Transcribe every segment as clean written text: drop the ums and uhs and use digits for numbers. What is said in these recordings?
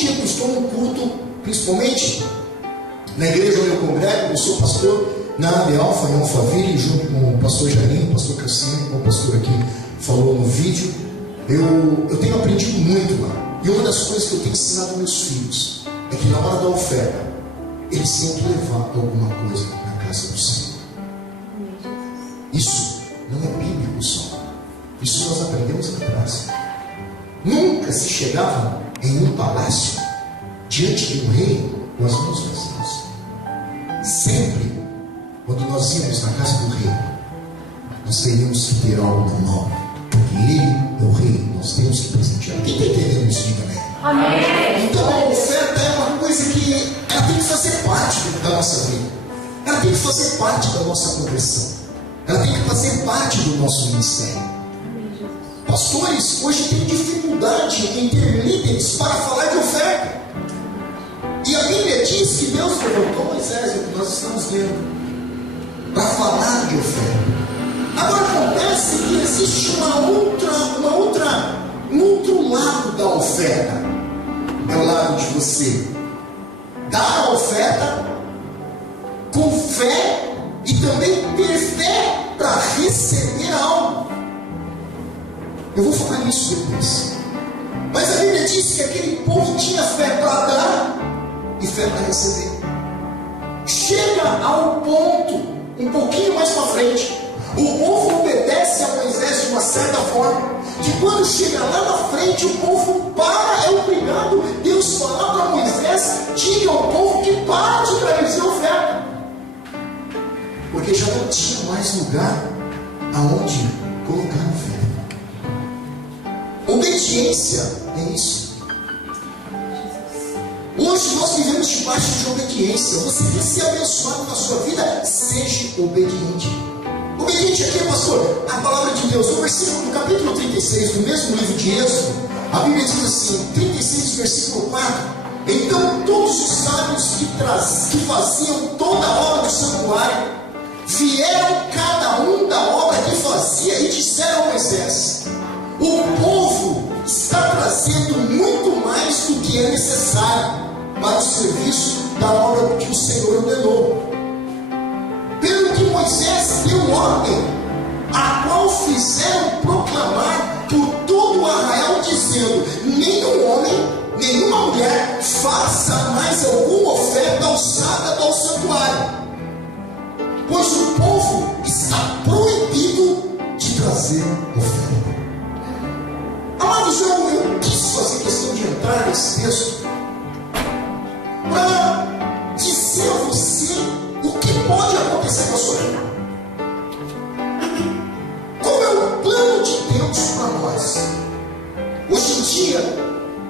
dia que eu estou no culto, principalmente na igreja onde eu congrego, eu sou pastor na AB Alfa, em Alphaville, junto com o pastor Jarinho, o pastor Cassino, o pastor aqui falou no vídeo. Eu tenho aprendido muito lá. E uma das coisas que eu tenho ensinado aos meus filhos é que na hora da oferta, eles têm que levar alguma coisa na casa do Senhor. Isso não é bíblico só. Isso nós aprendemos lá atrás. Nunca se chegava em um palácio diante de um rei com as mãos vazias. Sempre, quando nós íamos na casa do rei, nós teríamos que ter algo na mão, porque ele é o rei, nós temos que presentear. Quem está entendendo isso? Diga amém. Amém. Então a oferta é uma coisa que ela tem que fazer parte da nossa vida, ela tem que fazer parte da nossa conversão, ela tem que fazer parte do nosso ministério. Pastores hoje têm dificuldade em ter líderes para falar de oferta. E a Bíblia diz que Deus levantou Moisés, o que nós estamos lendo, para falar de oferta. Agora acontece que existe um outro lado da oferta. É o lado de você dar a oferta com fé e também ter fé para receber algo. Eu vou falar nisso depois. Mas a Bíblia diz que aquele povo tinha fé para dar e fé para receber. Chega ao ponto, um pouquinho mais para frente, o povo obedece a Moisés de uma certa forma, que quando chega lá na frente, o povo para, é obrigado Deus falar para Moisés: diga ao povo que para de trazer oferta, porque já não tinha mais lugar aonde colocar a oferta. Obediência é isso. Hoje nós vivemos debaixo de obediência. Você quer ser abençoado na sua vida? Seja obediente. Obediente aqui, pastor, a palavra de Deus. No versículo do capítulo 36, do mesmo livro de Êxodo, a Bíblia diz assim, 36, versículo 4: então todos os sábios que faziam toda a obra do santuário vieram cada um da obra que fazia e disseram a Moisés: o povo está trazendo muito mais do que é necessário para o serviço da obra que o Senhor ordenou. Pelo que Moisés deu ordem, a qual fizeram proclamar por todo o arraial, dizendo: nenhum homem, nenhuma mulher faça mais alguma oferta alçada ao santuário, pois o povo está proibido de trazer oferta. Amados, eu quis fazer questão de entrar nesse texto para dizer a você o que pode acontecer com a sua vida. Qual é o plano de Deus para nós? Hoje em dia,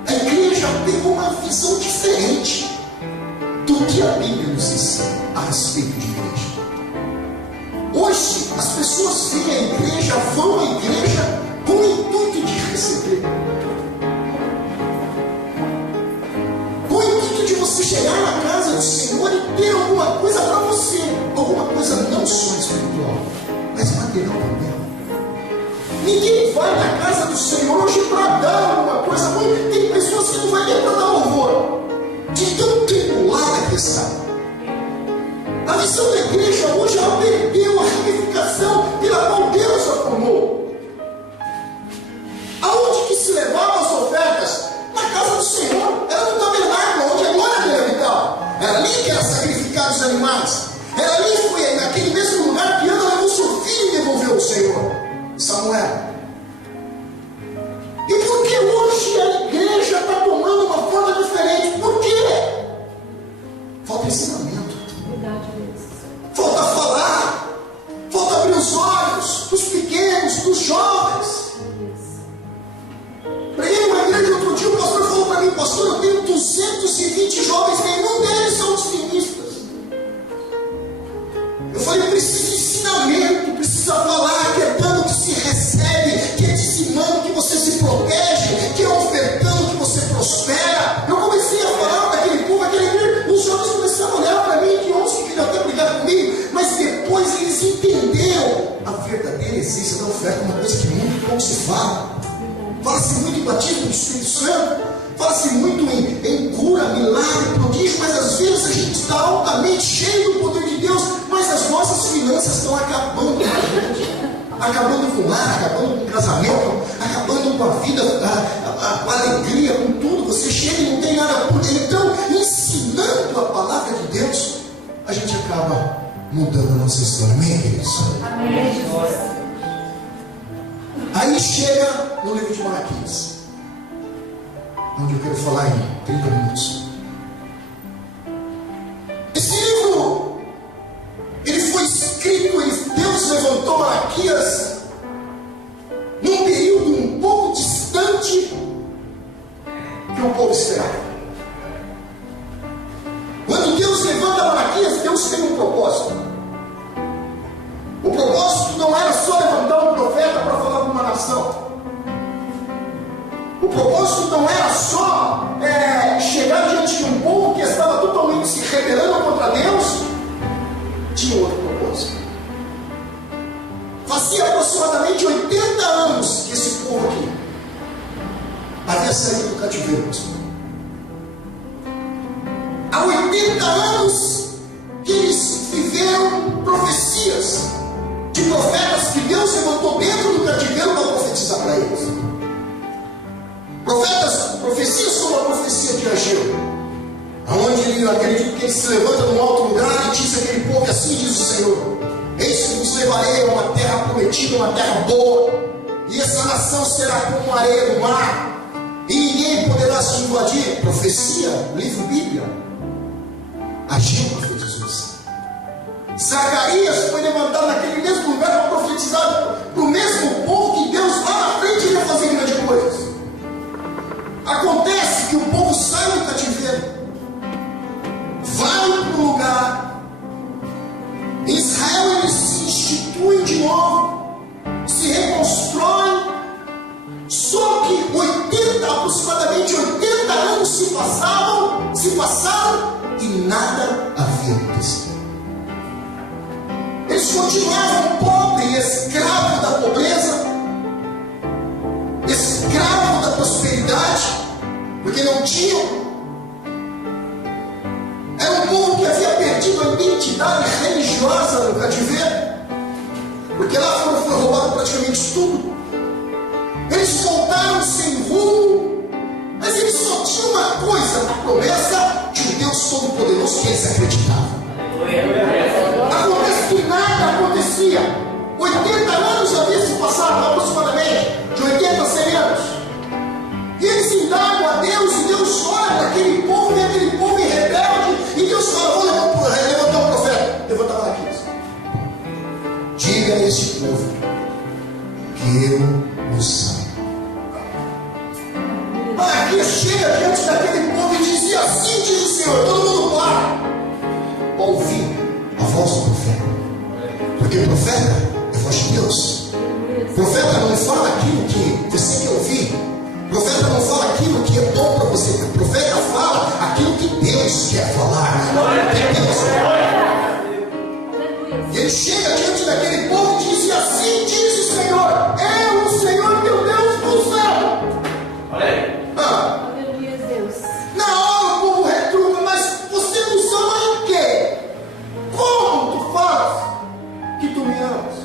a igreja pegou uma visão diferente do que a Bíblia nos ensina a respeito de igreja. Hoje, as pessoas vêm à igreja, vão à igreja com o intuito de receber, com o intuito de você chegar na casa do Senhor e ter alguma coisa para você, alguma coisa não só espiritual, mas material também. Ninguém vai na casa do Senhor hoje para dar alguma coisa. Tem pessoas que não vão nem para dar louvor, de tão tribulada que está. A visão da igreja hoje, ela perdeu a ramificação pela qual Deus a formou. Aonde que se levavam as ofertas? Na casa do Senhor. Era no tabernáculo, onde a glória dele habitava. Era ali que era sacrificado os animais. Era ali, foi naquele mesmo lugar que Ana levou seu filho e devolveu ao Senhor, Samuel. E por que hoje a igreja está tomando uma forma diferente? Por quê? Falta ensinamento. Falta falar. Falta abrir os olhos dos pequenos, dos jovens. Preguei numa igreja outro dia, o pastor falou para mim: pastor, eu tenho 220 jovens, nenhum deles são dizimistas. Eu falei: precisa de ensinamento, precisa falar que é dando que se recebe, que é dizimando que você se protege, que é ofertando que você prospera. Eu comecei a falar para aquele povo, os jovens começaram a olhar para mim, que uns que queriam até brigar comigo, mas depois eles entenderam a verdadeira essência da oferta, uma coisa que muito pouco se fala. Fala-se muito em batismo do Espírito Santo, fala-se muito em milagre, prodígio, mas às vezes a gente está altamente cheio do poder de Deus, mas as nossas finanças estão acabando com a gente, acabando com o lar, acabando com o casamento, acabando com a vida, com a alegria, com tudo. Você chega e não tem nada por ele. Então, ensinando a palavra de Deus, a gente acaba mudando a nossa história. Amém, queridos? Amém. Aí chega no livro de Malaquias, onde eu quero falar em 30 minutos. Esse livro, ele foi escrito, Deus levantou Malaquias num período um pouco distante que o povo esperava. Quando Deus levanta Malaquias, Deus tem um propósito. O propósito não era só levantar um profeta para falar com uma nação. O propósito não era só chegar diante de um povo que estava totalmente se rebelando contra Deus. Tinha outro propósito. Fazia aproximadamente 80 anos que esse povo aqui havia saído do cativeiro. Há 80 anos que eles viveram profecias de profetas que Deus levantou dentro do cativeiro para profetizar para eles. Profecias como a profecia de Ageu, onde ele acredita que ele se levanta num alto lugar e diz aquele povo: assim diz o Senhor, eis que vos levarei a uma terra prometida, uma terra boa, e essa nação será como a areia do mar, e ninguém poderá se invadir. Profecia, livro Bíblia. Ageu profetizou assim. Zacarias foi levantado naquele mesmo lugar para profetizar para o mesmo povo que Deus lá na frente iria fazer grandes coisas. Acontece que o povo sai do cativeiro, vai para um lugar. Em Israel eles se instituem de novo, se reconstroem. Só que aproximadamente 80 anos se passaram e nada havia acontecido. Eles continuavam pobres, escravos da pobreza, escravos da prosperidade, porque não tinham. Era um povo que havia perdido a identidade religiosa no cativeiro, porque lá foi roubado praticamente tudo. Eles voltaram sem rumo, mas eles só tinham uma coisa: a promessa de um Deus Todo-Poderoso que eles acreditavam. Acontece que nada acontecia. 80 anos havia se passado, aproximadamente, de 80 a 100 anos. E eles indagam a Deus, e Deus olha para aquele povo, e aquele povo é rebelde, e Deus fala: vou levantar um profeta. Levanta Malaquias. Diga a este povo que eu o salvo. Malaquias chega diante daquele povo e dizia: assim diz o Senhor. Todo mundo para ouvir a voz do profeta, porque o profeta é a voz de Deus. O profeta não fala aquilo que você quer ouvir. O profeta não fala aquilo que é bom para você. O profeta fala aquilo que Deus quer falar. E ele chega diante daquele povo e diz: assim diz o Senhor, eu, o Senhor teu Deus do céu. Aleluia, Deus. Na hora o povo retruca: mas você nos ama em quê? Como tu falas que tu me amas?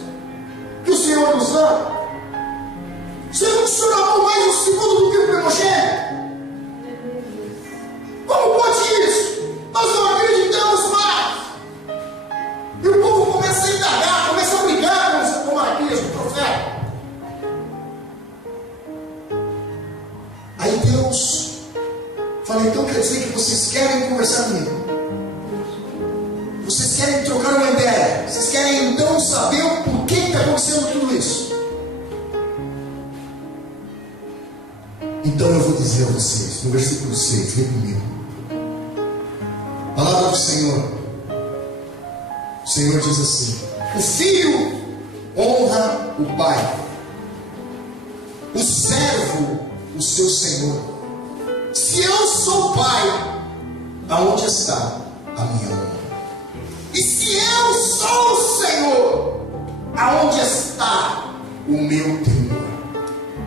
Que o Senhor nos ama? Você não te amou mais o segundo do que o primogênito? Como pode isso? Nós não acreditamos mais. E o povo começa a indagar, começa a brigar com Malaquias, com o profeta. Aí Deus fala: então quer dizer que vocês querem conversar comigo? Vocês querem trocar uma ideia? Vocês querem então saber o porquê que está acontecendo tudo isso? Então eu vou dizer a vocês, no versículo 6, vem comigo. Palavra do Senhor. O Senhor diz assim: o filho honra o pai, o servo o seu senhor. Se eu sou pai, aonde está a minha honra? E se eu sou o Senhor, aonde está o meu temor?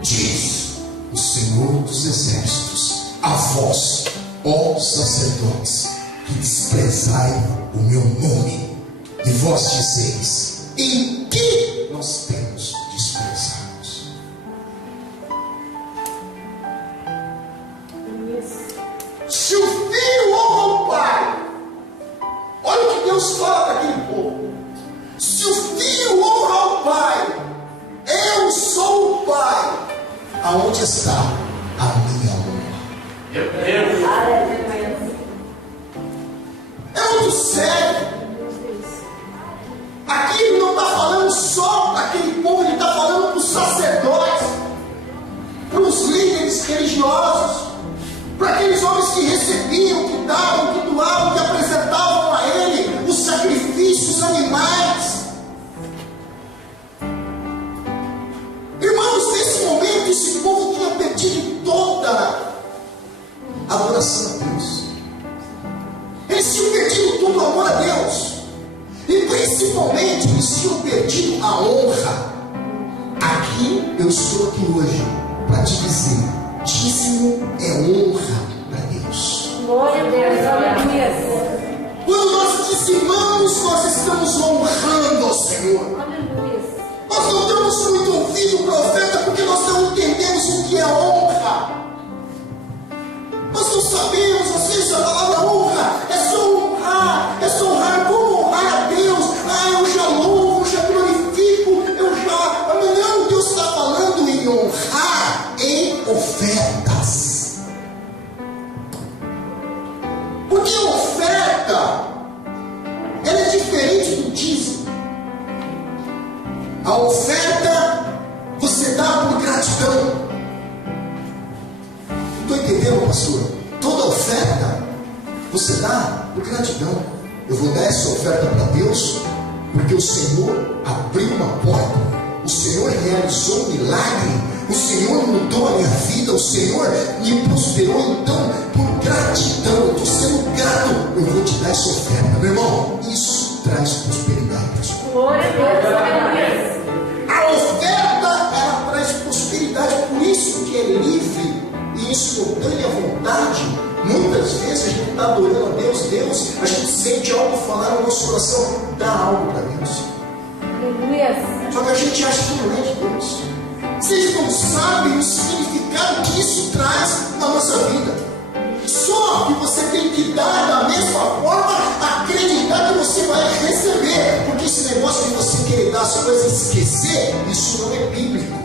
Diz o Senhor dos exércitos: a vós, ó sacerdotes, que desprezai o meu nome, e vós dizeis: em que nós temos desprezado? Se o filho honra o pai, olha o que Deus fala para aquele povo: se o filho honra o pai, eu sou o pai, aonde está a minha honra? Meu Deus! É muito sério. Aqui ele não está falando só para aquele povo, ele está falando para os sacerdotes, para os líderes religiosos, para aqueles homens que recebiam, que davam, que doavam, que apresentavam a ele os sacrifícios animais. Irmãos, nesse momento esse povo tinha perdido toda a adoração a Deus. Eles tinham perdido todo o amor a Deus. E principalmente eles tinham perdido a honra. Aqui eu estou aqui hoje para te dizer: dízimo é honra para Deus. Glória a Deus, aleluia. Quando nós dizimamos, nós estamos honrando ao Senhor. Aleluia. Nós não damos muito ouvido ao profeta porque nós não entendemos o que é honra. Nós não sabemos, às vezes a palavra honra é só honrar, como honrar a Deus. Eu já louvo, eu já glorifico, Mas não, Deus está falando em honrar em ofertas. Porque a oferta, ela é diferente do dízimo. A oferta você dá por gratidão. Estou entendendo, pastor? Toda oferta você dá por gratidão. Eu vou dar essa oferta para Deus porque o Senhor abriu uma porta, o Senhor realizou um milagre, o Senhor mudou a minha vida, o Senhor me prosperou. Então, por gratidão, eu estou sendo grato, eu vou te dar essa oferta. Meu irmão, isso traz prosperidade, pastor. Glória a Deus, aleluia. A oferta, ela traz prosperidade, por isso que é livre e espontânea vontade. Muitas vezes a gente está adorando a Deus, a gente sente algo falar no nosso coração, dá algo para Deus. Aleluia. Só que a gente acha que não é de Deus. Vocês não sabem o significado que isso traz na nossa vida. Só que você tem que dar da mesma forma, acreditar que você vai receber. Porque esse negócio de você querer dar as coisas e esquecer, isso não é bíblico.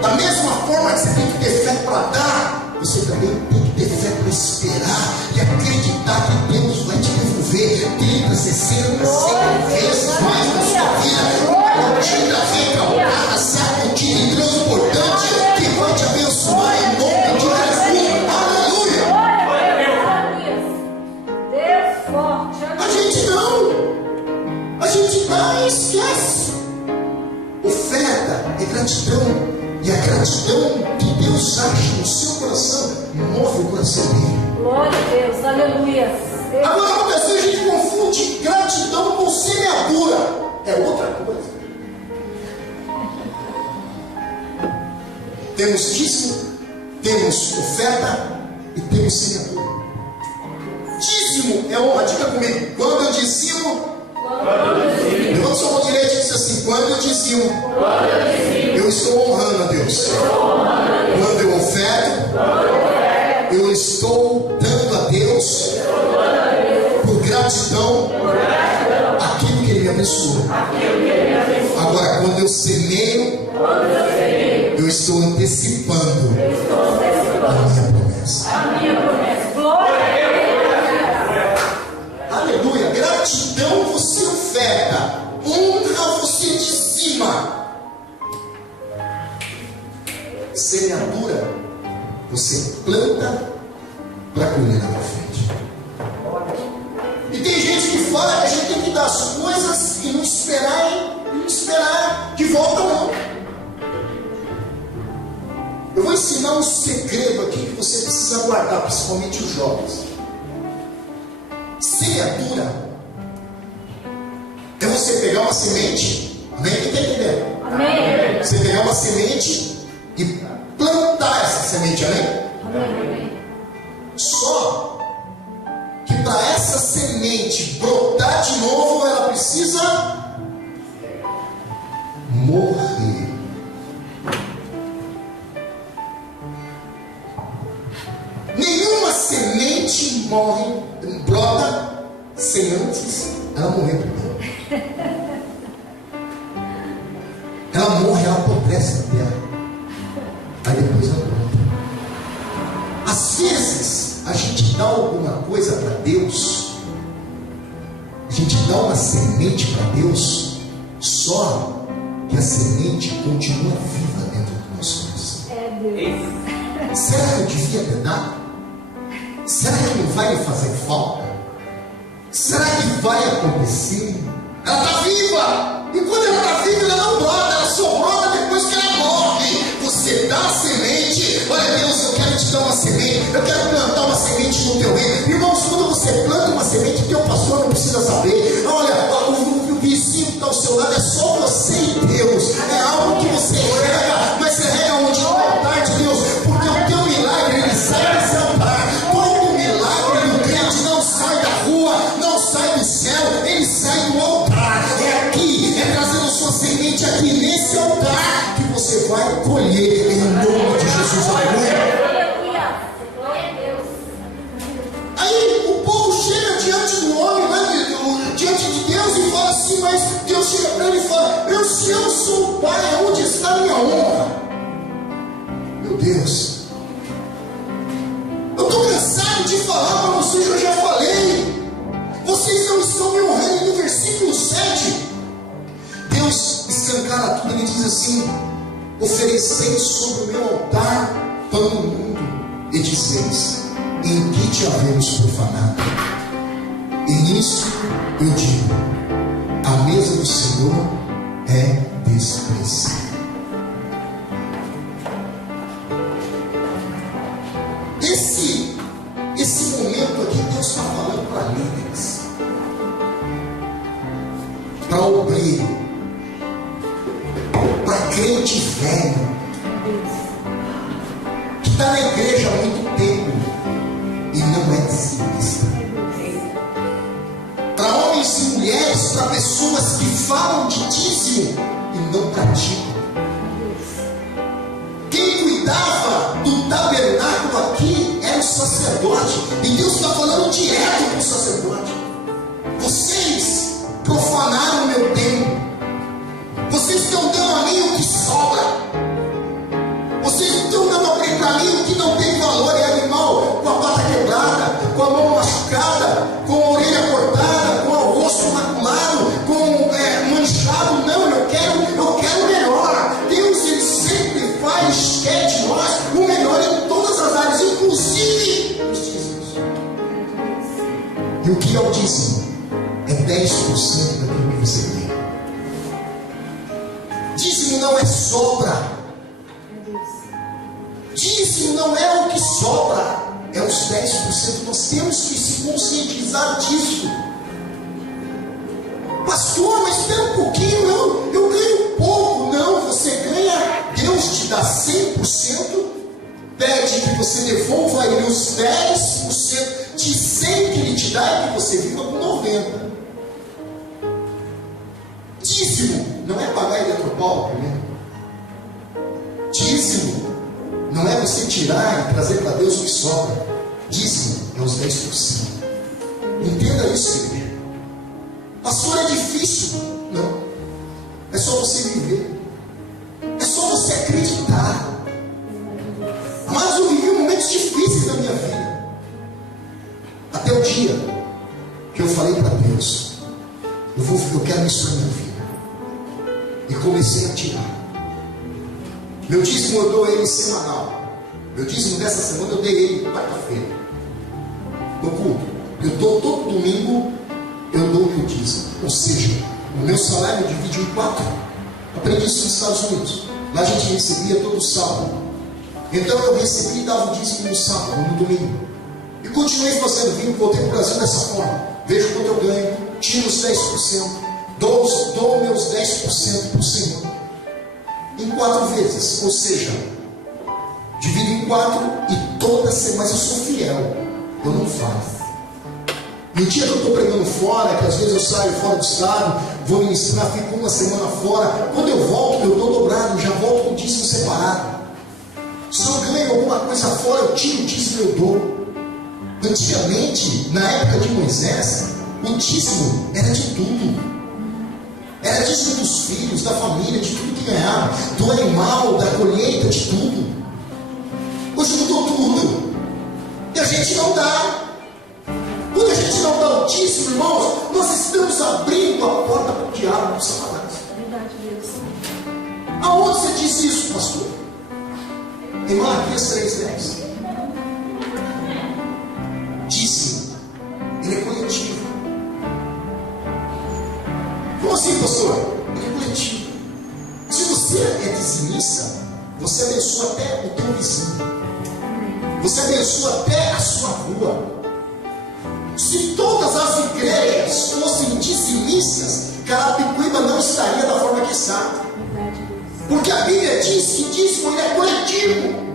Da mesma forma que você tem que ter fé para dar, você também tem que ter fé para esperar e acreditar que Deus vai te devolver 30, 60, 100 vezes mais na sua vida. Uma contida recalcada, sabe, contida transportante que vai te abençoar em nome de Jesus. Aleluia! Deus forte. A gente dá e esquece. Oferta é gratidão. E a gratidão que Deus age no seu coração move o coração dele. Glória a Deus, aleluia. Agora, muitas vezes a gente confunde gratidão com semeadura. É outra coisa. Temos dízimo, temos oferta e temos semeadura. Dízimo é honra. Diga comigo: quando eu dizimo, levanta sua mão direita e diz assim: quando eu dizimo, eu estou honrando a Deus. Quando eu oferto, eu estou dando a Deus por gratidão aquilo que Ele me abençoou. Agora, quando eu semeio, eu estou antecipando a minha promessa. Glória a Deus. Aleluia. Gratidão você oferta, honra você dizima. Semeadura você planta para colher lá na frente. E tem gente que fala que a gente tem que dar as coisas e não esperar de volta, não. Eu vou ensinar um segredo aqui que você precisa guardar, principalmente os jovens. Semeadura é você pegar uma semente. Amém? Quem está entendendo? Amém. Você pegar uma semente e plantar essa semente, amém? Amém. Só que para essa semente brotar de novo, ela precisa morrer. Nenhuma semente brota sem antes ela morrer primeiro. Ela morre, ela apodrece na terra. Aí depois ela brota. Às vezes, a gente dá alguma coisa para Deus, a gente dá uma semente para Deus, só que a semente continua viva dentro do nosso coração. Será que eu devia ter dado? Será que não vai me fazer falta? Será que vai acontecer? Ela está viva! E quando ela está viva, ela não brota, ela só brota depois que ela morre. Você dá a semente. Olha, Deus, eu quero te dar uma semente. Eu quero plantar uma semente no teu reino. Irmãos, quando você planta uma semente, o teu pastor não precisa saber. Olha, o vizinho que está ao seu lado é só você e Deus. É algo que você rega, mas você rega onde? No altar de Deus. Porque o teu milagre, ele sai desse altar. Todo milagre do crente não sai da rua, não sai do céu, ele sai do altar. É aqui, é trazendo sua semente aqui nesse altar que você vai colher em nome de Jesus. Aleluia. Aí o povo chega diante do homem, né, diante de Deus, e fala assim, mas Deus chega para ele e fala, se eu sou o pai, onde está a minha honra? Meu Deus, eu estou cansado de falar para vocês, eu já falei, vocês não estão me honrando. No versículo 7, Deus escancara tudo, ele diz assim, ofereceis sobre o meu altar pão do mundo, e dizeis, em que te havemos profanado? E nisso eu digo, a mesa do Senhor é desprezível. Esse momento aqui, Deus está falando para líderes, para obreiro, para crente velho, que está na igreja há muito tempo e não é dizimista, para homens e mulheres, para pessoas que falam de dízimo e não praticam. Quem cuidava do tabernáculo aqui era o sacerdote, e Deus está falando direto para o sacerdote. Vocês profanaram o meu templo, vocês estão dando a mim o que sobra, vocês estão dando para mim o que não tem valor. É animal com a pata quebrada, com a mão machucada, com a orelha cortada, com o rosto maculado, com manchado. Não, eu quero melhor. Deus, ele sempre quer de nós o melhor em todas as áreas, inclusive os dízimos. E o que é o dízimo? É 10% daquilo que você tem. Dízimo não é sobra. Dízimo não é o que sobra, é os 10%. Nós temos que se conscientizar disso. Pastor, mas espera um pouquinho, não, eu ganho pouco. Não, você ganha, Deus te dá 100%, pede que você devolva a Ele os 10% de 100 que Ele te dá, e que você viva com 90%. Dízimo não é pagar eletropaulo, né? Dízimo não é você tirar e trazer para Deus o que sobra. Dízimo é os 10%. Entenda isso, igreja. Pastor, é difícil. Não. É só você viver. É só você acreditar. Mas eu vivi momentos difíceis na minha vida. Até o dia que eu falei para Deus, eu quero isso para minha vida. E comecei a tirar. Meu dízimo eu dou ele semanal. Meu dízimo dessa semana eu dei ele quarta-feira. No culto. Eu dou todo domingo, eu dou o meu dízimo. Ou seja, o meu salário eu divido em 4. Aprendi isso nos Estados Unidos. Lá a gente recebia todo sábado. Então eu recebi e dava o dízimo no sábado, no domingo. E continuei fazendo, vim, voltei para o Brasil dessa forma. Vejo quanto eu ganho, tiro os 10%, dou meus 10% para o Senhor. Em 4 vezes, ou seja, divido em 4 e toda semana, mas eu sou fiel. eu não falo. No dia que eu estou pregando fora, que às vezes eu saio fora do estado, vou ministrar, fico uma semana fora, quando eu volto, eu dou dobrado, já volto com o dízimo separado. Se eu ganho alguma coisa fora, eu tiro o dízimo e eu dou. Antigamente, na época de Moisés, o dízimo era de tudo. Era dízimo dos filhos, da família, de tudo que ganhava, do animal, da colheita, de tudo. Hoje mudou tudo. E a gente não dá. Quando a gente não dá o dízimo, irmãos, nós estamos abrindo a porta para o diabo, para o Satanás. Verdade, Deus. Aonde você diz isso, pastor? Em Malaquias 3:10. Dízimo, ele é coletivo. Como assim, pastor? Ele é coletivo. Se você é dizimista, você abençoa até o teu vizinho. Você abençoa até a sua rua. Se todas as igrejas fossem dizimistas, Carapicuíba não estaria da forma que está. Porque a Bíblia diz que dízimo ele é coletivo.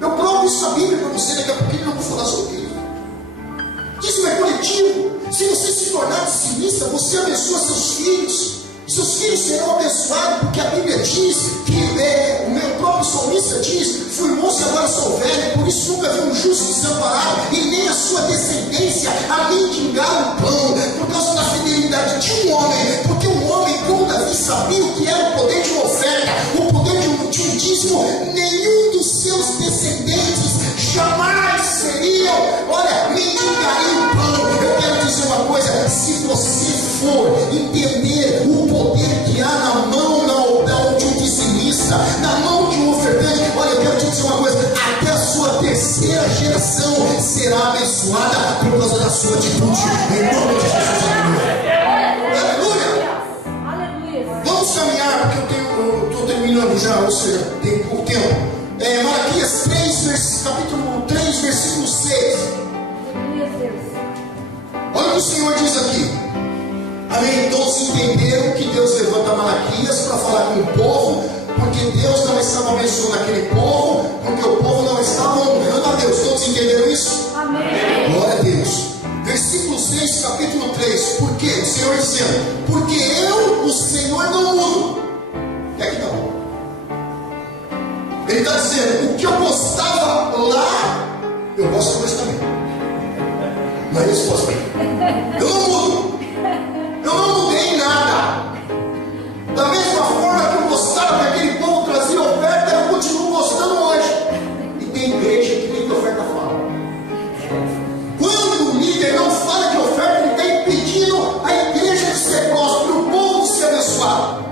Eu provo isso na Bíblia para você, daqui a pouquinho eu vou falar sobre isso. Dízimo é coletivo. Se você se tornar dizimista, você abençoa seus filhos. Seus filhos serão abençoados, porque a Bíblia diz que o meu próprio salmista diz: fui moço e agora sou velho, por isso nunca vi um justo desamparado, e nem a sua descendência a mendigar o pão, por causa da fidelidade de um homem. Porque um homem, como Davi, sabia o que era o poder de uma oferta, o poder de um dízimo. Nenhum dos seus descendentes jamais seriam, olha, mendigariam o pão. Eu quero dizer uma coisa: se você for entender o poder que há na mão de um dizimista, na mão de um ofertante, olha, eu quero te dizer uma coisa: até a sua terceira geração será abençoada por causa da sua atitude, em nome de Jesus. Aleluia! Aleluia! Vamos caminhar, porque eu estou terminando já, ou seja, tem pouco tempo. Malaquias 3, capítulo 3, versículo 6. Aleluia, Deus. Olha o que o Senhor diz aqui. Amém? Todos entenderam que Deus levanta Malaquias para falar com o povo, porque Deus não estava abençoando aquele povo, porque o povo não estava honrando a Deus. Todos entenderam isso? Amém. Glória a Deus. Versículo 6, capítulo 3. Por quê? O Senhor dizendo: porque eu, o Senhor, não mudo. É que não. Ele está dizendo: o que eu gostava lá, eu gosto hoje também. Não é resposta. Eu não mudo. Eu não mudei nada. Da mesma forma que eu gostava que aquele povo trazia oferta, eu continuo gostando hoje. E tem igreja que nem de oferta fala. Quando o líder não fala de oferta, ele está impedindo a igreja de ser próspera, o povo de ser abençoado.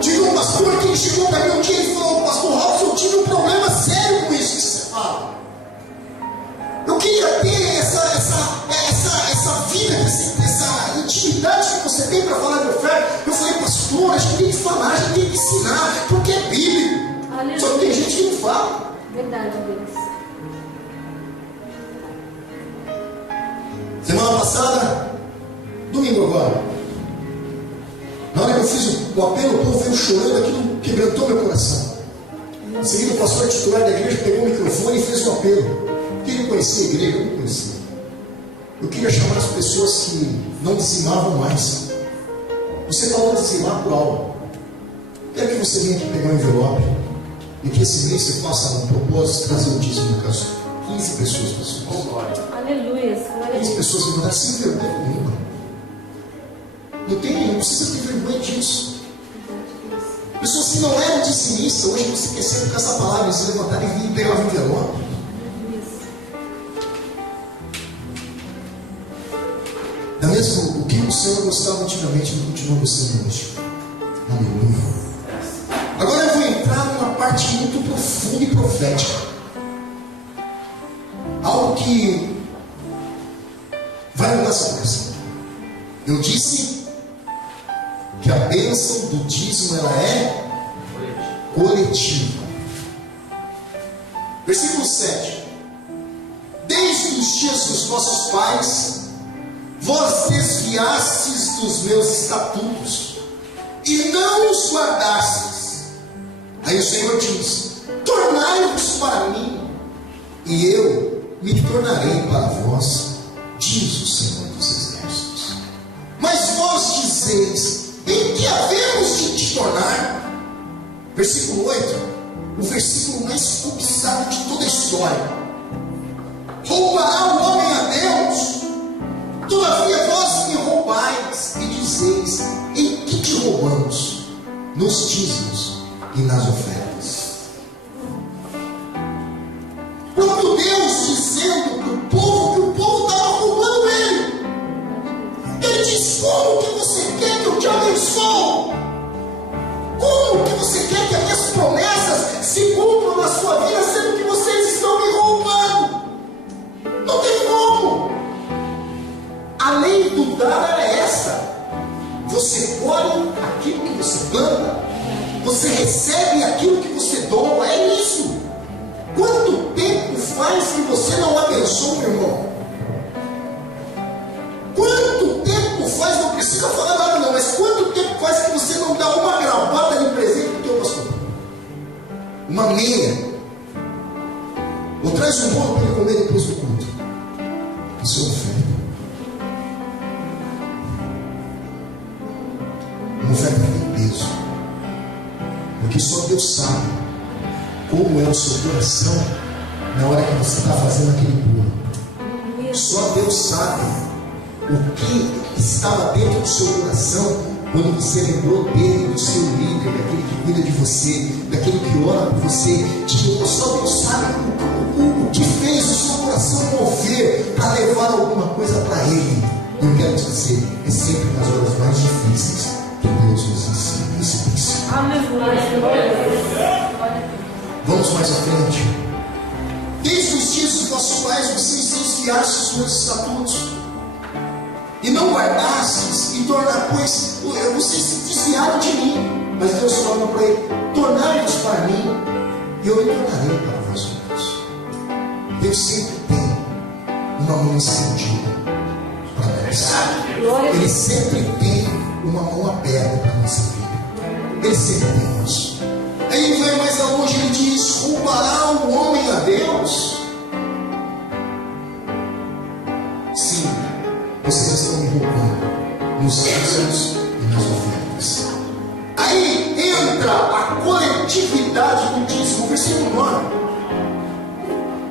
Diga um pastor que chegou para mim um dia e falou: pastor Ralf, eu tive um problema sério com isso que você fala. Eu queria ter essa vida, essa intimidade que você tem para falar de oferta. Eu falei: pastor, a gente tem que falar, a gente tem que ensinar, porque é bíblico. Aleluia. Só que tem gente que não fala. Verdade, Deus. Semana passada, domingo agora, na hora que eu fiz o apelo, o povo veio chorando, aquilo quebrantou meu coração. Em seguida, o pastor titular da igreja pegou o microfone e fez um apelo. Queria conhecer a igreja, eu não conhecia. Eu queria chamar as pessoas que não dizimavam mais. Você falou dizimar por algo. Quero que você venha aqui pegar um envelope e que esse mês você faça um propósito, trazer o dízimo no caso. 15 pessoas, pessoal. Aleluia. 15 pessoas levantaram sem vergonha nenhuma. Não precisa ter vergonha disso. Pessoas que não eram dizimistas, hoje você quer ser com essa palavra, e se levantar e vir pegar o envelope. Da mesma, o que o Senhor gostava antigamente, não continua gostando hoje. Aleluia. Agora eu vou entrar numa parte muito profunda e profética. Algo que vai mudar essa coisa. Eu disse que a bênção do dízimo ela é coletiva. Versículo 7. Desde os dias dos vossos pais, vós desviastes dos meus estatutos e não os guardastes. Aí o Senhor diz: tornai-vos para mim, e eu me tornarei para vós, diz o Senhor dos Exércitos. Mas vós dizeis, em que havemos de te tornar? Versículo 8, o versículo mais cobiçado de toda a história. Roubará o homem a Deus? Todavia vós me roubais e dizeis, em que te roubamos? Nos dízimos e nas ofertas. Quando Deus dizendo para o povo que o povo estava roubando ele, ele diz: como que você quer que eu te abençoe? Como que você quer que as minhas promessas se cumpram na sua vida, sendo que vocês estão me roubando? Não tem como. A lei do dar era essa: você colhe aquilo que você planta, você recebe aquilo que você doa. É isso. Quanto tempo faz que você não abençoa, meu irmão? Quanto tempo faz, não precisa falar nada não, mas quanto tempo faz que você não dá uma gravata de presente para o teu pastor? Uma meia. Ou traz um bolo para ele comer depois do culto. Isso é oferta. Uma oferta tem peso. Porque só Deus sabe como é o seu coração na hora que você está fazendo aquele bolo. Só Deus sabe o que estava dentro do seu coração quando você lembrou dele, do seu líder, daquele que cuida de você, daquele que ora por você. Só Deus sabe o que fez o seu coração mover para levar alguma coisa para ele. Eu quero te dizer, é sempre nas horas mais difíceis que Deus nos ensina esse princípio. Vamos mais à frente. Desde os dias dos vossos pais vocês desviastes os meus estatutos e não guardastes, e tornar, pois vocês se desviaram de mim. Mas Deus falou para ele: tornai-vos para mim e eu me tornarei para vós outros. Deus sempre tem uma mão estendida para nós. Ele sempre tem uma mão aberta para nossa vida. Ele sempre tem isso. Aí ele vai mais longe, ele diz: roubará o homem a Deus? Sim, vocês estão me roubando nos dízimos e nas ofertas. Aí entra a coletividade do dízimo, versículo 9.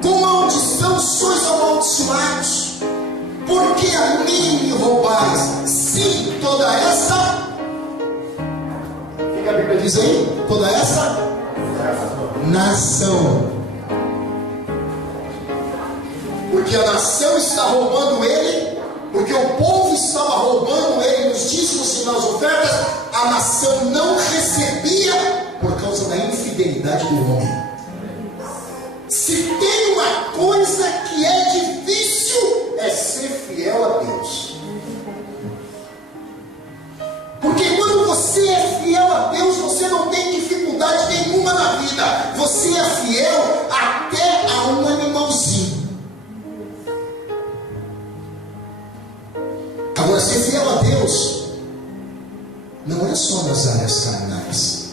Com maldição sois amaldiçoados, porque a mim me roubais. Sim, toda essa. O que a Bíblia diz aí? Toda essa nação. Porque a nação está roubando ele, porque o povo estava roubando ele nos dízimos e nas ofertas. A nação não recebia por causa da infidelidade do homem. Se tem uma coisa que é difícil, é ser fiel a Deus. Porque quando você é fiel a Deus, você não tem dificuldade nenhuma na vida. Você é fiel até a um animalzinho. Agora, ser fiel a Deus não é só nas áreas carnais,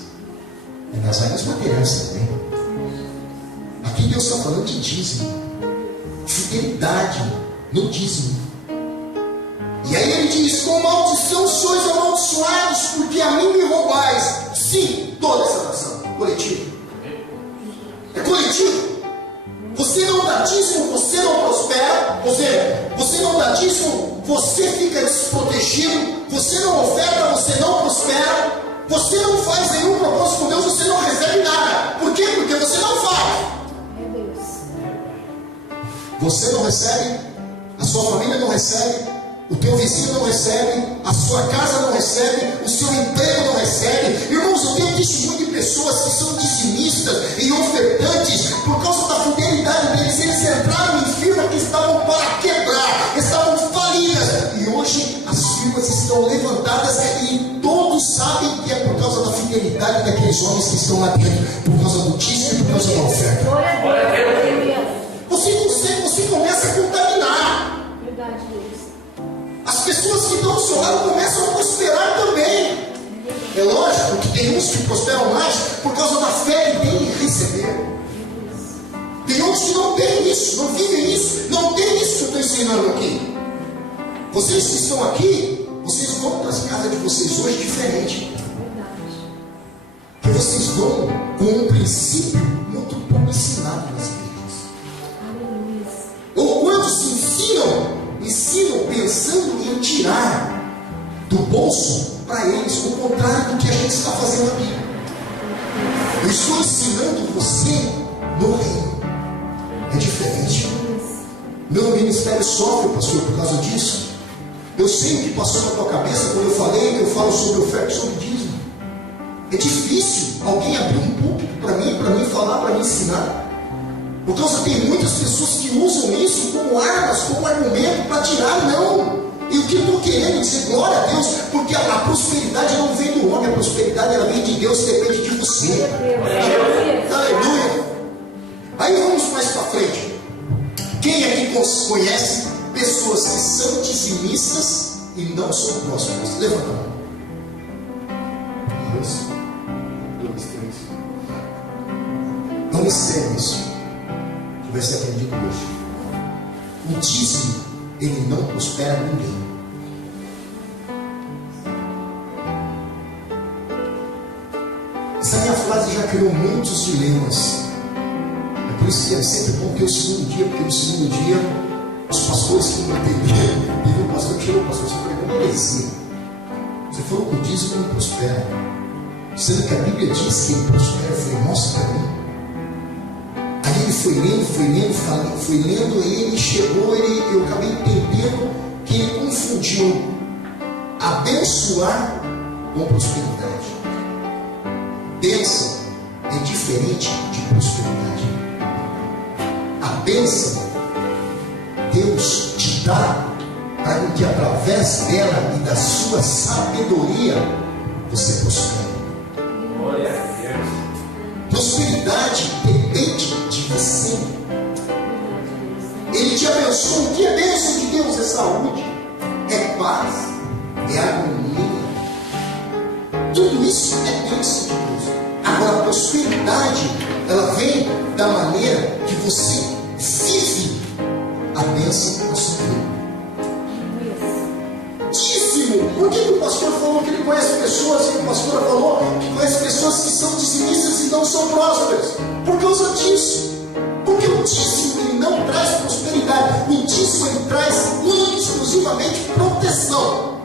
é nas áreas materiais também. Aqui Deus está falando de dízimo, fidelidade no dízimo. E aí ele diz: com maldição sois amaldiçoados, porque a mim me roubais. Sim, toda essa nação, coletivo. É coletivo. Você não dá dízimo, você não prospera. Ou seja, você não dá dízimo, você fica desprotegido. Você não oferta, você não prospera. Você não faz nenhum propósito com Deus, você não recebe nada. Por quê? Porque você não faz. Você não recebe, a sua família não recebe, o teu vizinho não recebe, a sua casa não recebe, o seu emprego não recebe. Irmãos, eu tenho testemunho de pessoas que são dizimistas e ofertantes por causa da fidelidade deles. Eles entraram em firmas que estavam para quebrar, estavam falidas, e hoje as firmas estão levantadas e todos sabem que é por causa da fidelidade daqueles homens que estão lá dentro, por causa do dízimo e por causa da oferta. Você começa a contaminar. Verdade, Deus. As pessoas que estão ao seu lado começam a prosperar também. É lógico que tem uns que prosperam mais por causa da fé que tem em receber. Tem outros que não têm isso, não vivem isso, não tem isso que eu estou ensinando aqui. Vocês que estão aqui, vocês vão para as casas de vocês hoje diferente. Porque vocês vão com um princípio muito pouco ensinado nas igrejas. Ou quando se ensinam pensando em tirar do bolso para eles, o contrário do que a gente está fazendo aqui. Eu estou ensinando você no reino. É diferente. Meu ministério sofre, pastor, por causa disso. Eu sei o que passou na tua cabeça quando eu falei que eu falo sobre oferta e sobre dízimo. É difícil alguém abrir um púlpito para mim falar, para me ensinar. Por causa tem muitas pessoas que usam isso como armas, como argumento para tirar, não. E o que eu estou querendo dizer, glória a Deus, porque a prosperidade não vem do homem, a prosperidade ela vem de Deus, depende de você. Aleluia. Aí vamos mais para frente. Quem aqui conhece pessoas que são dizimistas e não são prósperas? Levanta a mão. 1, 2, 3. Não me sério isso, que vai ser aprendido hoje. O dízimo, ele não prospera ninguém. Essa minha frase já criou muitos dilemas. É por isso que é sempre bom ter o segundo dia, porque no segundo dia os pastores que não entenderam, teve um pastor que chegou, pastor, você pregou uma heresia. Você falou que o dízimo não prospera, sendo que a Bíblia diz que ele prospera. Eu falei, mostra para mim. Aí ele foi lendo, aí ele chegou, eu acabei entendendo que ele confundiu abençoar com prosperidade. Bênção é diferente de prosperidade. A bênção Deus te dá para que através dela e da sua sabedoria você prospere. Prosperidade depende de você. Ele te abençoa. O que é bênção de Deus? É saúde, é paz, é harmonia. Tudo isso é bênção de Deus. Agora a prosperidade, ela vem da maneira que você vive a bênção na sua vida. Dízimo. Por que o pastor falou que ele conhece pessoas, e a pastora falou que conhece pessoas que são dizimistas e não são prósperas? Por causa disso. Porque o dízimo ele não traz prosperidade. O dízimo ele traz exclusivamente proteção.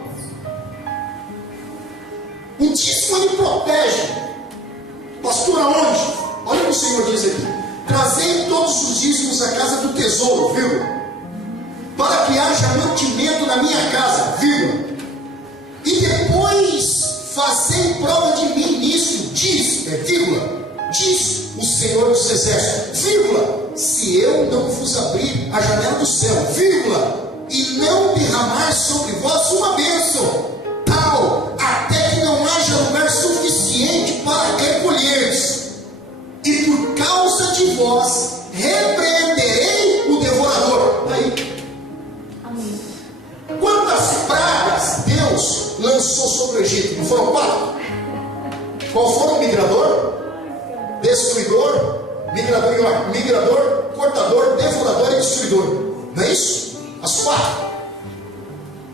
O dízimo ele protege. Pastor, aonde? Olha o que o Senhor diz aqui: trazei todos os dízimos à casa do tesouro, vírgula, para que haja mantimento na minha casa, vírgula, e depois fazei prova de mim nisso, diz o Senhor dos Exércitos, vírgula, se eu não vos abrir a janela do céu, vírgula, e não derramar sobre vós uma bênção, tal, até que não haja lugar suficiente para recolher-vos, e por causa de vós repreenderei o devorador. Aí, amém. Quantas pragas Deus lançou sobre o Egito? Não foram 4? Qual foram? Migrador, destruidor, migrador, cortador, devorador e destruidor. Não é isso? As 4.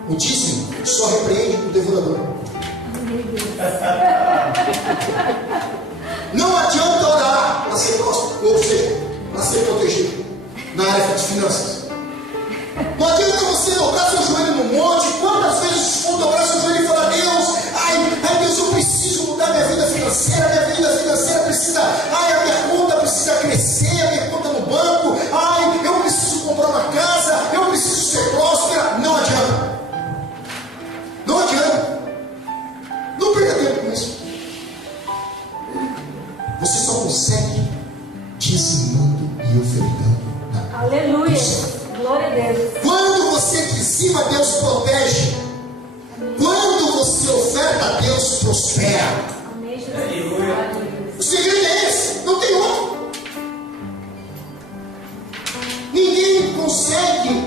O dízimo só repreende o devorador. Não adianta orar para ser próximo, ou seja, para ser protegido na área de finanças. Não adianta você dobrar seu joelho no monte. Quantas vezes for dobrar seu joelho e falar: Deus, ai Deus, eu preciso mudar minha vida financeira precisa, a minha conta precisa crescer, a minha conta no banco, eu preciso comprar uma casa, eu preciso ser próspera. Não adianta. Não adianta. Não perca tempo com isso. Você só consegue dizimando e ofertando. Aleluia. Glória a Deus. Quando você dizima, Deus protege. Quando você oferta, Deus prospera. Amém, Jesus. O segredo é esse, não tem outro. Ninguém consegue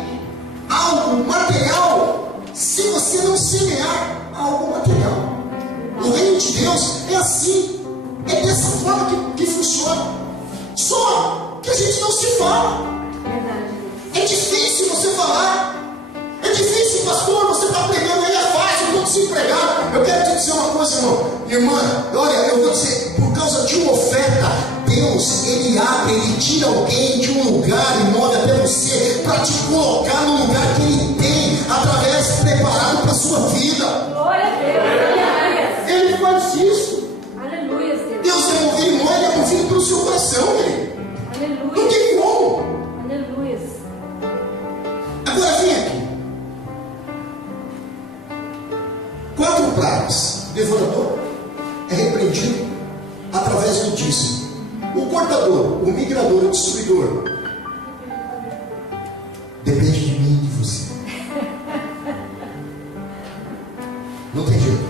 algo material se você não semear algo material. O reino de Deus é assim. É dessa forma que funciona. Só que a gente não se fala. dizer uma coisa, irmão, irmã, olha, eu vou dizer, por causa de uma oferta, Deus, Ele abre, Ele tira alguém de um lugar e move até você para te colocar no lugar que Ele tem, através preparado para a sua vida. Glória a Deus. Ele faz isso. Aleluia, Deus. Deus é movido, irmão, Ele é movido pelo seu coração, querido. Não Aleluia. tem como. Aleluia. Agora vem aqui. 4 pragas. O devorador é repreendido através do dízimo. O cortador, o migrador, o destruidor, depende de mim e de você. Não tem jeito.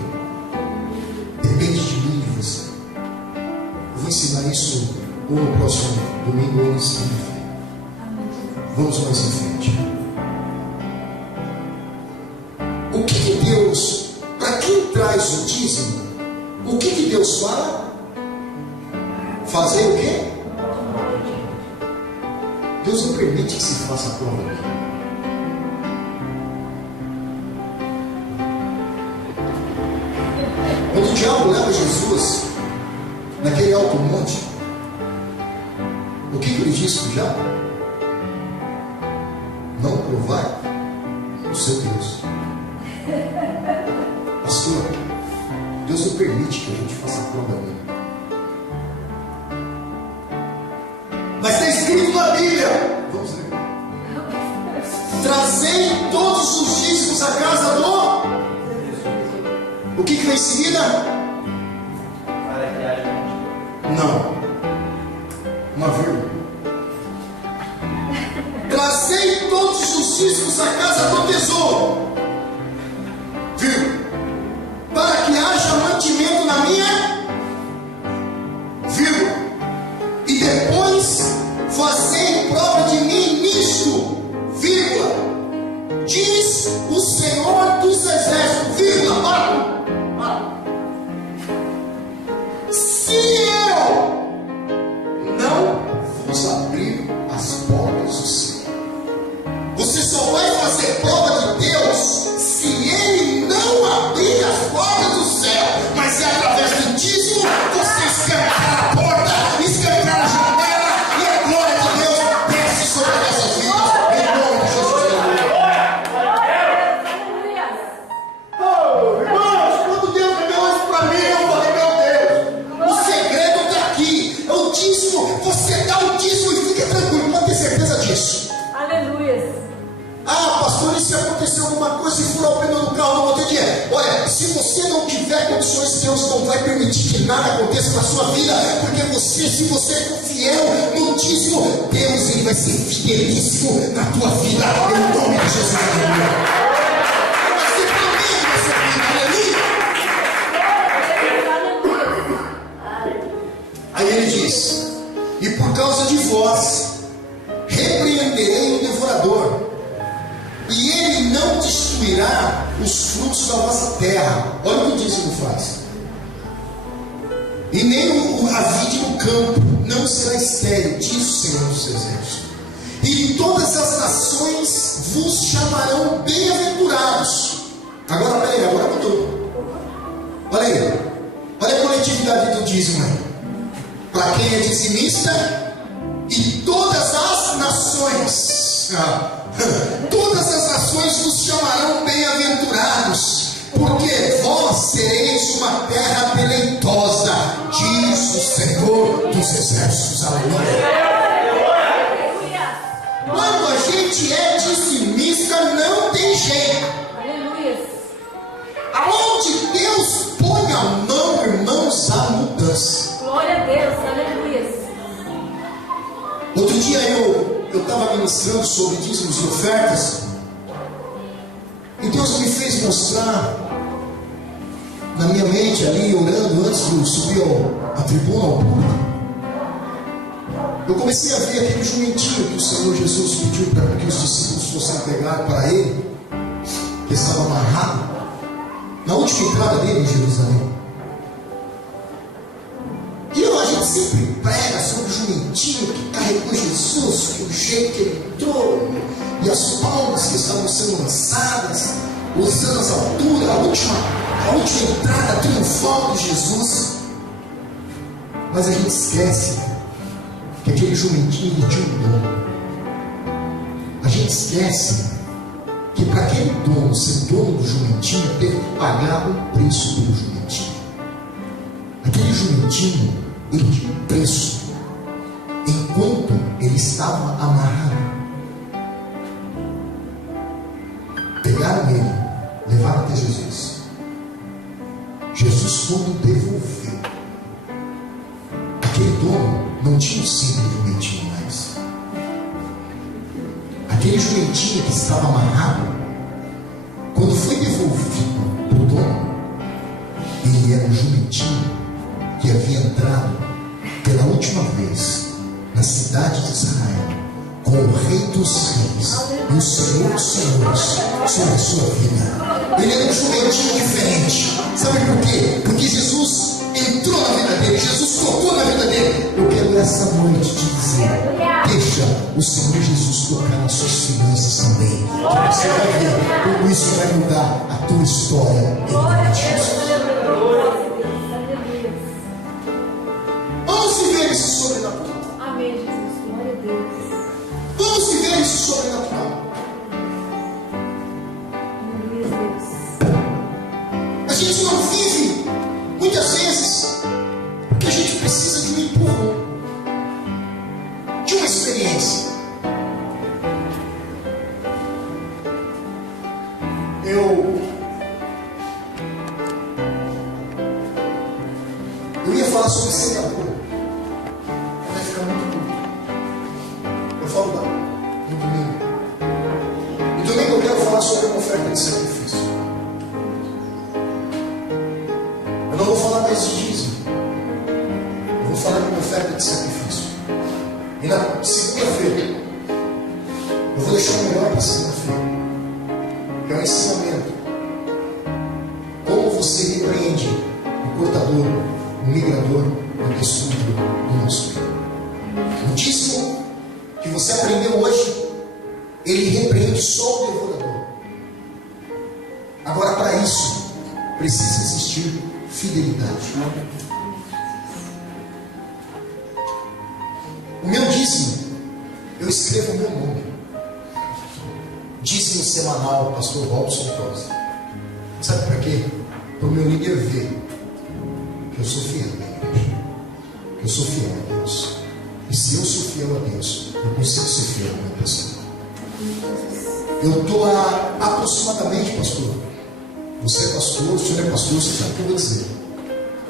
Depende de mim e de você. Eu vou ensinar isso ou no próximo domingo ou no seguinte. Vamos mais em frente. O que Deus, para quem traz o dízimo, o que Deus fala? Fazer o quê? Deus não permite que se faça prova aqui. Quando o diabo leva Jesus naquele alto monte, o que ele disse para o diabo? Não provai o seu Deus. Pastor, Deus não permite que a gente faça prova nele. Mas está escrito na Bíblia. Vamos ler. Trazei todos os dízimos à casa do... O que vem em seguida? Não. Uma vírgula. Trazei todos os dízimos à casa do tesouro. Vírgula. Para que haja mantimento na minha... Vírgula. E depois fazei prova de mim nisto, vírgula, diz o Senhor dos Exércitos, vírgula, para. Se eu não vos abrir as portas do céu, você só vai fazer prova de Deus se Ele não abrir as portas do céu, mas é através do dízimo você escancar a porta, escancar a janela e a glória de Deus desce sobre as nossas vidas, em nome de Jesus. Aleluia. Oh, irmãos, quando Deus revelou isso para mim, eu falei, meu Deus, o segredo está aqui, é o dízimo, você dá o dízimo e fica tranquilo, pode ter certeza disso. Aleluia. Ah, pastor, e se acontecer alguma coisa, se furar o pneu do carro, não vou ter dinheiro. Olha, se você não tiver condições, Deus não vai permitir que nada aconteça na sua vida, porque você, se você for fiel no dízimo, Deus ele vai ser fidelíssimo na tua vida, em nome de Jesus. Aleluia. Vai ser também na sua vida, aleluia. Aí ele diz: e por causa de vós, repreenderei o devorador, e ele não destruirá os frutos da vossa terra. Olha o que o dízimo faz. E nem a vide no campo não será estéril, diz o Senhor dos Exércitos. E todas as nações vos chamarão bem-aventurados. Agora, peraí, agora mudou. Olha aí, olha a coletividade do dízimo aí. Para quem é dizimista, e todas as nações, todas as nações vos chamarão bem-aventurados, porque vós sereis uma terra deleitosa, diz o Senhor dos Exércitos. Aleluia. Quando a gente é dizimista, não tem jeito. Aleluia. Aonde Deus põe a mão, irmãos, há mudança. Glória a Deus. Aleluia. Outro dia eu estava ministrando sobre dízimos e ofertas, e Deus me fez mostrar na minha mente ali, orando antes de eu subir à tribuna, ao púlpito. Eu comecei a ver aquele jumentinho que o Senhor Jesus pediu para que os discípulos fossem pegar para ele, que estava amarrado na última entrada dele em Jerusalém. E a gente sempre prega sobre o jumentinho que carregou Jesus, que o jeito que ele entrou, e as palmas que estavam sendo lançadas, usando as alturas, a última a última entrada triunfal de Jesus. Mas a gente esquece que aquele jumentinho ele tinha um dono. A gente esquece que para aquele dono ser dono do jumentinho, teve que pagar um preço pelo jumentinho. Aquele jumentinho, ele tinha um preço enquanto ele estava amarrado. Pegaram ele, levaram até Jesus. Jesus, quando devolveu, aquele dono não tinha um simples jumentinho mais. Aquele jumentinho que estava amarrado, quando foi devolvido para o dono, ele era um jumentinho que havia entrado pela última vez na cidade de Israel com o Rei dos Reis e o Senhor dos Senhores sobre a sua vida. Ele era um jumentinho diferente. Sabe por quê? Porque Jesus entrou na vida dele, Jesus tocou na vida dele. Eu quero essa noite te dizer: deixa o Senhor Jesus tocar nas suas finanças também. Você vai ver como isso vai mudar a tua história em nome de Jesus. Vamos viver esse sobrenatural. Amém, Jesus. Glória a Deus. Vamos viver esse sobrenatural. Glória a Deus. A gente não vive muitas vezes porque a gente precisa de um empurrão, de uma experiência. Eu ia falar sobre semeadura, vai ficar muito curto. Eu falo lá no domingo. No domingo eu quero falar sobre uma oferta de sacrifício. Eu não vou falar mais de dízimo. Eu vou falar de uma oferta de sacrifício. E na segunda-feira eu vou deixar o melhor para segunda-feira, que é o ensinamento. Como você repreende o cortador, o migrador, o destruidor do nosso meio. O dízimo que você aprendeu hoje, ele repreende só o devorador. Agora, para isso, precisa existir fidelidade. O meu dízimo, eu escrevo o meu nome. Dízimo semanal, pastor Robson Costa. Sabe para quê? Para o meu líder ver que eu sou fiel à igreja, que eu sou fiel a Deus. E se eu sou fiel a Deus, eu consigo ser fiel ao meu pastor. Eu estou aproximadamente, pastor. Você é pastor, o senhor é pastor, você sabe o que eu vou dizer.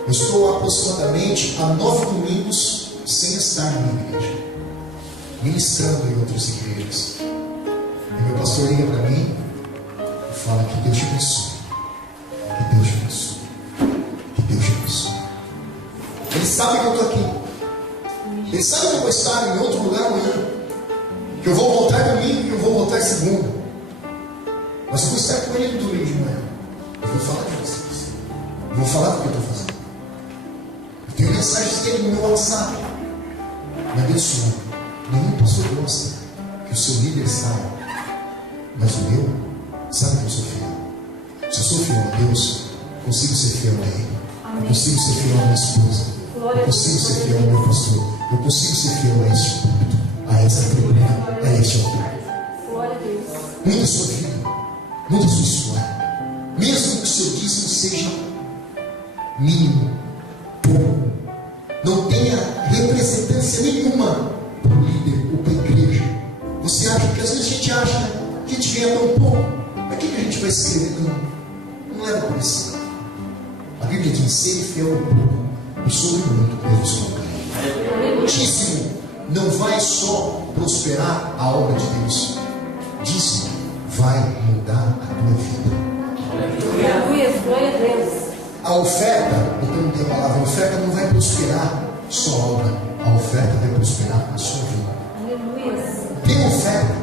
Eu estou aproximadamente há 9 domingos sem estar na minha igreja, ministrando em outras igrejas. E meu pastor liga para mim e fala: que Deus te abençoe, que Deus te abençoe, que Deus te abençoe. Ele sabe que eu estou aqui, ele sabe que eu vou estar em outro lugar amanhã, que eu vou voltar domingo, que eu vou voltar segunda, mas eu vou estar com ele no domingo de manhã. Eu vou falar de vocês, eu vou falar do que eu estou fazendo. Eu tenho mensagens dele no meu WhatsApp me abençoando. Nenhum pastor gosta que o seu líder saia, mas o meu sabe que eu sou fiel. Se eu sou fiel a Deus, eu consigo ser fiel a Ele. Eu consigo ser fiel à minha esposa. Eu consigo ser fiel ao meu pastor. Eu consigo ser fiel a este púlpito, a esta tribuna, a este altar. Muda a sua vida, muda a sua história. Mesmo que o seu dízimo seja mínimo, pouco, não tenha representância nenhuma para o líder ou para a igreja. Você acha que às vezes a gente acha, né? A gente ganha tão pouco, para que a gente vai escrever? Não leva por isso. A Bíblia diz: ser fiel ao pouco, e sobre muito Deus vos colocará. O dízimo não vai só prosperar a obra de Deus, dízimo vai mudar a tua vida. Glória a Deus. A oferta, eu perguntei a palavra, a oferta não vai prosperar só a obra, a oferta vai prosperar a sua vida. Aleluia. Dê oferta,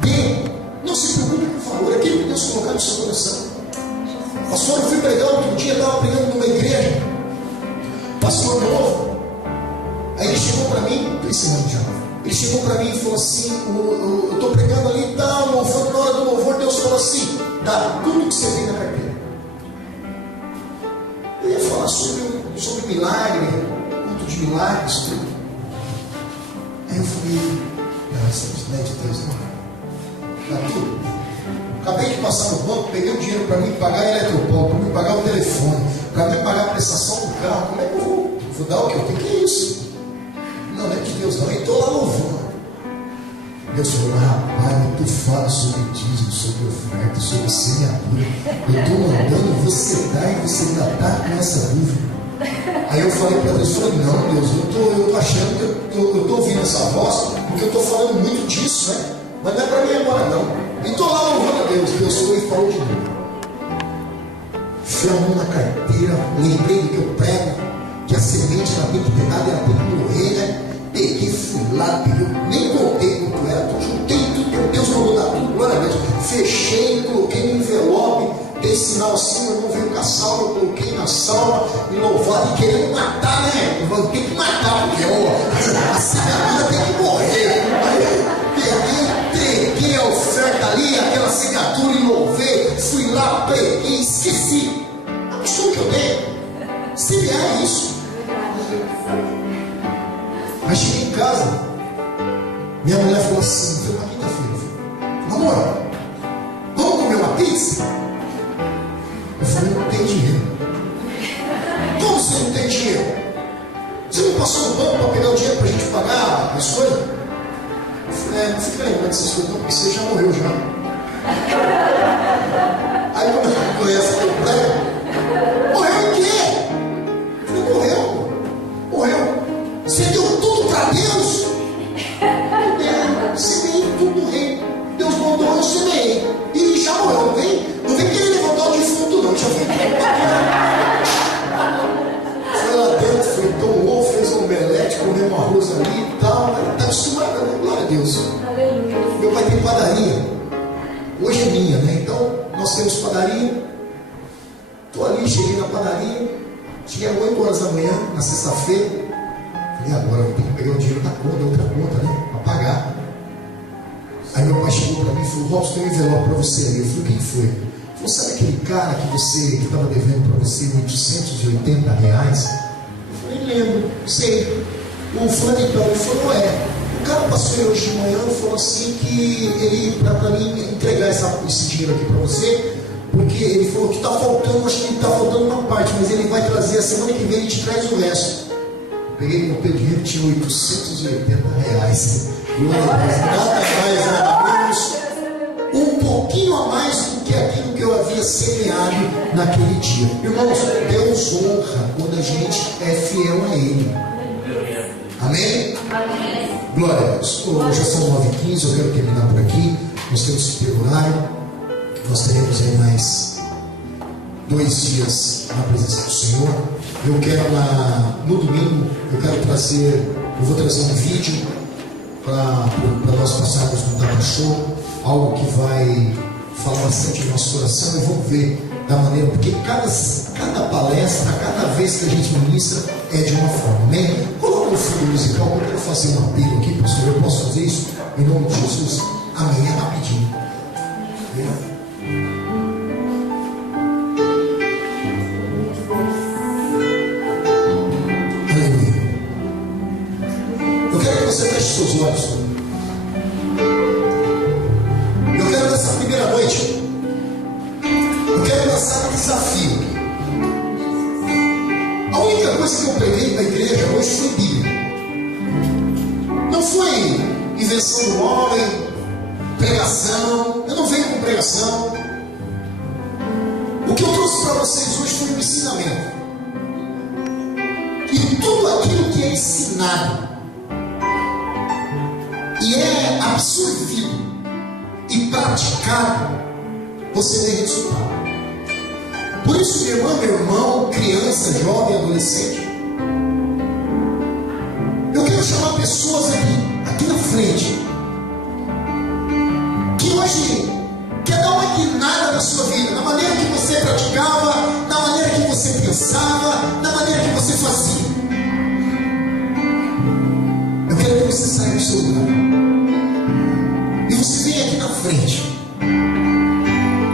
dê, não se preocupe com o favor, aquilo que Deus colocar no seu coração. Pastor, eu fui pregar outro dia, estava pregando numa igreja, pastor novo, aí ele chegou para mim, ele chegou para mim e falou assim: eu estou pregando ali e tal, louvor, na hora do louvor, Deus falou assim: dá tudo que você tem na carteira. falar sobre milagre, culto de milagres, tudo. Aí eu falei, graças a Deus, não. Tá tudo. Acabei de passar no banco, peguei o dinheiro para mim pagar a Eletropol, para mim pagar o telefone, para mim pagar a prestação do carro. Como é que eu vou dar o quê? O que é isso? Não é de Deus não. E estou lá louvando. Deus falou, rapaz, tu fala sobre dízimo, sobre oferta, sobre semeadura. Eu estou mandando você dar e você ainda está com essa dúvida. Aí eu falei para Deus, falei, não, Deus, eu estou achando que eu estou ouvindo essa voz, porque eu estou falando muito disso, né? Mas não é para mim agora não. E estou lá louvando a Deus. Deus foi e falou de mim. Fui a mão na carteira, lembrei do que eu prego, que a semente ela tem que ter dado, ela tem que morrer, né? Peguei, fui lá, peguei, nem contei quanto era, juntei tudo, Deus mandou dar tudo, glória a Deus. Fechei, coloquei no envelope, dei sinal assim, meu irmão veio com a salva, eu coloquei na salva, me louvado e querendo matar, né? Eu falei, tem que matar, porque a semeadura tem que morrer. Aí peguei, entreguei a oferta ali, aquela semeadura e louvei, fui lá, peguei, esqueci. A pessoa que eu dei, semear é isso. Mas cheguei em casa, minha mulher falou assim, foi uma quinta-feira, amor, vamos comer uma pizza? Eu falei, não tem dinheiro. Como você não tem dinheiro? Você não passou no banco para pegar o dinheiro para a gente pagar as coisas? Eu falei, não fica lembrando dessas coisas não, porque você já morreu já. Aí quando eu conheço o prego, morreu o quê? Eu falei, morreu. Você deu tudo para Deus? Eu semeei tudo no reino. Deus mandou, eu semeei. E já morreu, não vem querer levantar o defunto não, já foi lá dentro, foi, tomou, fez um omelete, comeu um arroz ali e tal. Está acostumada, né? Glória a Deus. Aleluia. Meu pai tem padaria. Hoje é minha, né? Então, nós temos padaria. Estou ali, cheguei na padaria. Cheguei às 8 horas da manhã, na sexta-feira. E agora eu tenho que pegar o dinheiro da conta, outra conta, né? Para pagar. Aí meu pai chegou para mim e falou, Robson, tem um envelope para você ali. Eu falei, quem foi? Ele falou, sabe aquele cara que estava devendo para você R$880? Eu falei, lembro, sei. O fulano então, ele falou, o cara passou aí hoje de manhã e falou assim que ele, para mim, entregar esse dinheiro aqui para você, porque ele falou que está faltando, acho que está faltando uma parte, mas ele vai trazer a semana que vem e te traz o resto. Peguei meu dinheiro, tinha R$880. Glória a Deus, nada mais, nada menos, um pouquinho a mais do que aquilo que eu havia semeado naquele dia. Irmãos, Deus honra quando a gente é fiel a Ele. Amém? Amém. Glória a Deus. Já são 9h15, eu quero terminar por aqui. Nós temos que ter horário. Nós teremos aí mais 2 dias na presença do Senhor. Eu quero no domingo, eu vou trazer um vídeo para nós passarmos no Data Show, algo que vai falar bastante no nosso coração, e vamos ver da maneira, porque cada palestra, cada vez que a gente ministra é de uma forma, amém? Coloca o fundo musical, eu quero fazer um apelo aqui, pastor, eu posso fazer isso? Em nome de Jesus, amém, é rapidinho. Você feche seus olhos. Eu quero nessa primeira noite, eu quero lançar um desafio. A única coisa que eu preguei na igreja hoje foi Bíblia. Não foi invenção do homem, pregação. Eu não venho com pregação. O que eu trouxe para vocês hoje foi um ensinamento. E tudo aquilo que é ensinado e é absorvido e praticado, você tem resultado. Por isso, minha irmã, meu irmão, criança, jovem, adolescente, eu quero chamar pessoas aqui na frente, que hoje quer dar uma guinada na sua vida, na maneira que você praticava, na maneira que você pensava, na maneira que você fazia. Eu quero que você saia do seu lugar e você venha aqui na frente.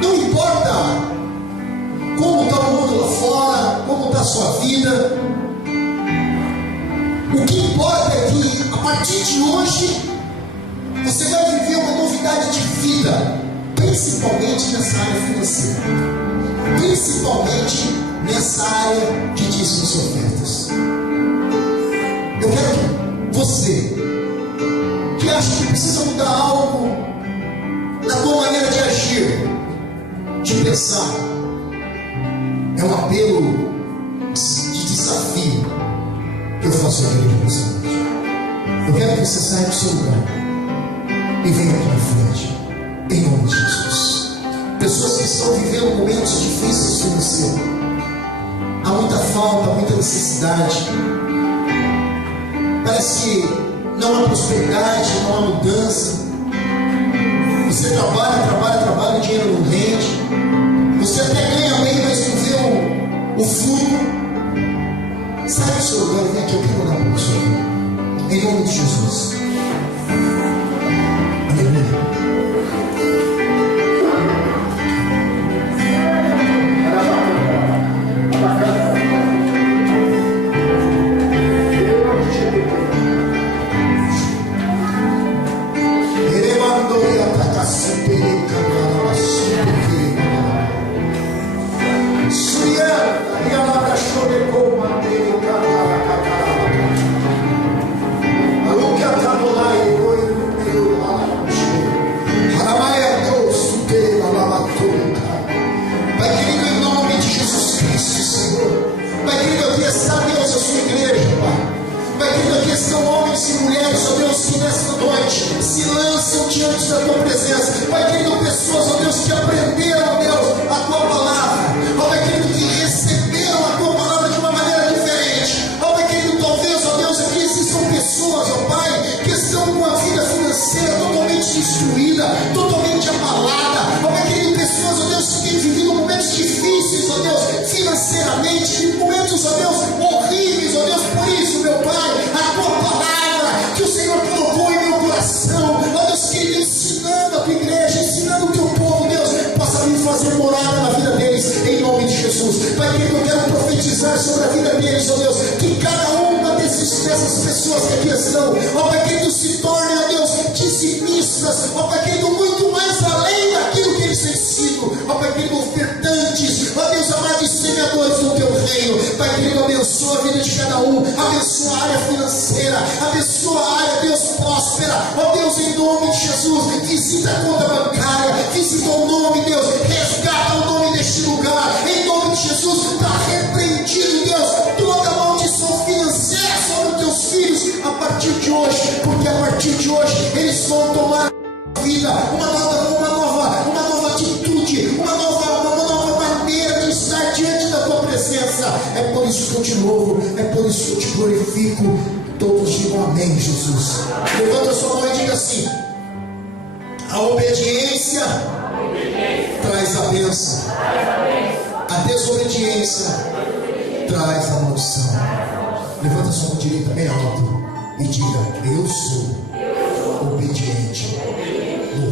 Não importa como está o mundo lá fora, como está a sua vida. vida. O que importa é que a partir de hoje você vai viver uma novidade de vida, principalmente nessa área financeira, principalmente nessa área de dízimos e ofertas. Eu quero que você, que acha que precisa mudar algo na tua maneira de agir, de pensar, é um apelo de desafio que eu faço aqui de você hoje. Eu quero que você saia do seu lugar e venha aqui na frente, em nome de Jesus. Pessoas que estão vivendo momentos difíceis financeiros, há muita falta, muita necessidade, parece que não há prosperidade, não há mudança. Você trabalha, o dinheiro não rende, você até ganha bem, mas não vê o fruto. Sai do seu lugar e vem aqui, eu quero orar por você, em nome de Jesus. Aleluia. Se lançam diante da tua presença, Pai querido, pessoas, ó Deus, que aprenderam, ó Deus, a tua palavra, ó Pai querido, que receberam a tua palavra de uma maneira diferente, ó Pai querido, talvez, ó Deus, aqui existam pessoas, ó Pai, que estão com a vida financeira totalmente destruída, totalmente abalada, ó Pai querido, pessoas, ó Deus, que têm vivido momentos difíceis, ó Deus, financeiramente, momentos, ó Deus, horríveis, ó Deus, por isso, meu Pai, a tua palavra, que o Senhor colocou em meu coração, ó Deus querido, ensinando a tua igreja, ensinando o teu povo, Deus, possa vir fazer morada na vida deles, em nome de Jesus. Pai querido, eu quero profetizar sobre a vida deles, ó Deus, que cada uma dessas pessoas que aqui estão, ó Pai querido, se tornem, ó Deus, dizimistas, ó Pai querido, muito mais além daquilo que eles têm sido, ó Pai querido, ofertantes, ó Deus amado, e semeadores do teu reino. Pai querido, abençoa a vida de cada um, abençoa a área financeira, abençoa a área, Deus, próspera, ó Deus, em nome de Jesus. Visita a conta bancária, visita o nome, Deus, resgata o nome deste lugar, em nome de Jesus. Está repreendido, Deus, toda maldição financeira sobre os teus filhos a partir de hoje, porque a partir de hoje eles vão tomar vida, uma nova atitude, uma nova maneira de estar diante da tua presença. É por isso que eu te louvo, é por isso que eu te glorifico. Todos digam amém, Jesus. Levanta a sua mão e diga assim: a obediência traz a bênção, a desobediência traz a maldição. Levanta a sua mão direita bem alto e diga: eu sou obediente no